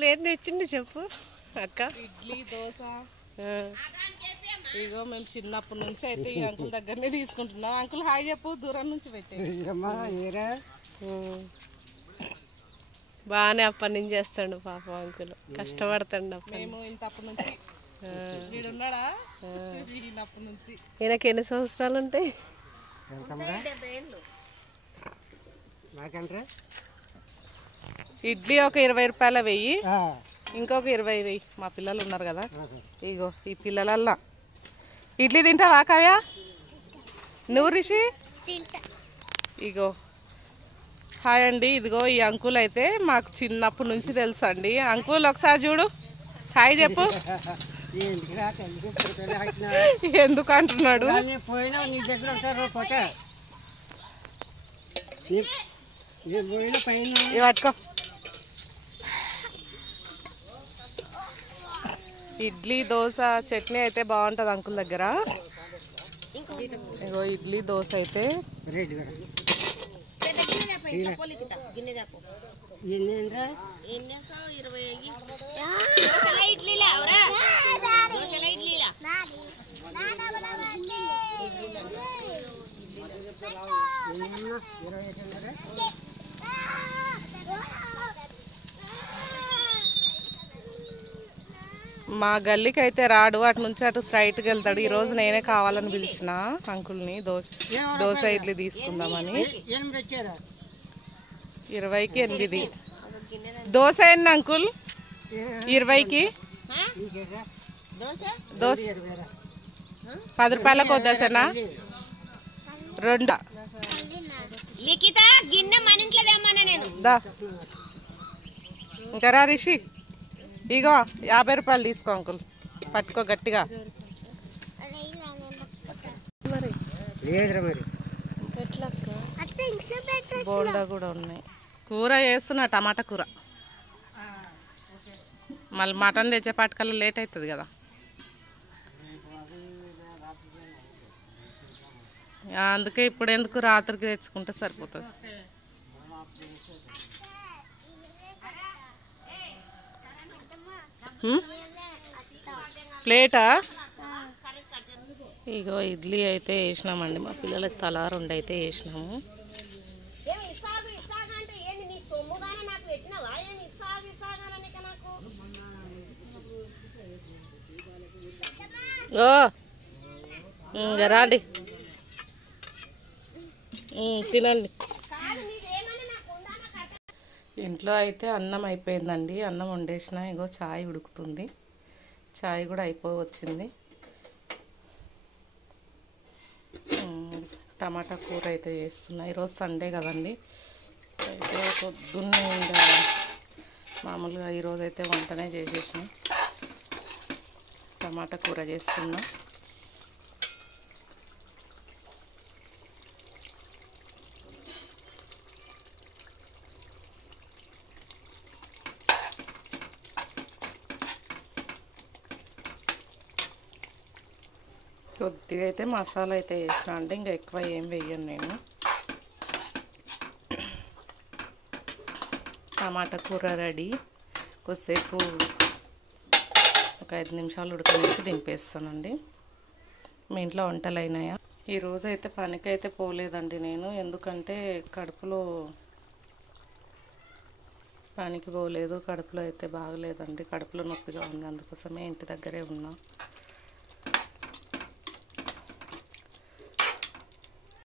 Uncle ఏం తెచ్చిండి చెప్పు అక్క. ఇడ్లీ దోశ. ఇగో మేము చిన్నప్పటి నుంచి అయితే ఈ అంకుల్ దగ్గరనే తీసుకుంటున్నాం. అంకుల్ హాయ్ చెప్పు, దూరం నుంచి పెట్టే. బాగానే అప్పటి నుంచి చేస్తాడు పాపం అంకుల్, కష్టపడతాడు. మేము ఇంతప్పటి నుంచి వీడున్నాడా అప్పటి నుంచి. ఈయనకి ఎన్ని సంవత్సరాలు ఉంటాయి? ఇడ్లీ ఒక 20 రూపాయల వెయ్యి, ఇంకొక 20 వెయ్యి. మా పిల్లలు ఉన్నారు కదా, ఇగో ఈ పిల్లలల్లా ఇడ్లీ తింటావా కావ్య? నువ్వు రిషి? ఇగో హాయ్ అండి. ఇదిగో ఈ అంకుల్ అయితే మాకు చిన్నప్పటి నుంచి తెలుసు అండి. అంకుల్ ఒకసారి చూడు, హాయ్ చెప్పు. ఎందుకు అంటున్నాడు? పట్టుకో. ఇడ్లీ దోశ చట్నీ అయితే బాగుంటది అంకుల్ దగ్గర. ఇగో ఇడ్లీ దోశ అయితే మా గల్లీకి అయితే రాడు, అటు నుంచి అటు స్ట్రైట్కి వెళ్తాడు. ఈరోజు నేనే కావాలని పిలిచిన అంకుల్ని దోశ ఇడ్లీ తీసుకుందామని. 20కి 8 దోశ ఎన్ని అంకుల్? 20కి దోశ 10 రూపాయలకు దోశనా? 2 ఇంకా రా రిషి. ఇగో 50 రూపాయలు తీసుకో అంకుల్, పట్టుకో గట్టిగా. బోండా కూడా ఉన్నాయి. కూర చేస్తున్నా, టమాటా కూర. మళ్ళీ మటన్ తెచ్చే పాటకల్లా లేట్ అవుతుంది కదా. అందుకే ఇప్పుడు ఎందుకు, రాత్రికి తెచ్చుకుంటే సరిపోతుంది. ప్లేటా? ఇగో ఇడ్లీ అయితే వేసినామండి, మా పిల్లలకి తలా 2 అయితే వేసినాము. ఓ రండి తినండి. ఇంట్లో అయితే అన్నం అయిపోయిందండి, అన్నం వండేసిన. ఇగో చాయ్ ఉడుకుతుంది, చాయ్ కూడా వచ్చింది. టమాటా కూర అయితే చేస్తున్నా. ఈరోజు సండే కదండి, అయితే పొద్దున్నే ఇంకా మామూలుగా ఈరోజు అయితే వంటనే చేసేసిన. టమాటా కూర చేస్తున్నా. కొద్దిగా అయితే మసాలా అయితే వేసిన అండి, ఇంకా ఎక్కువ ఏం వేయను నేను. టమాటా కూర రెడీ. కొద్దిసేపు ఒక 5 నిమిషాలు ఉడకనిచ్చి దింపేస్తానండి. మీ ఇంట్లో వంటలు అయినాయా? ఈరోజు అయితే పనికైతే పోలేదండి నేను, ఎందుకంటే కడుపులో పనికి పోలేదు. కడుపులో అయితే బాగలేదండి, కడుపులో నొప్పిగా ఉంది, అందుకోసమే ఇంటి దగ్గరే ఉన్నా.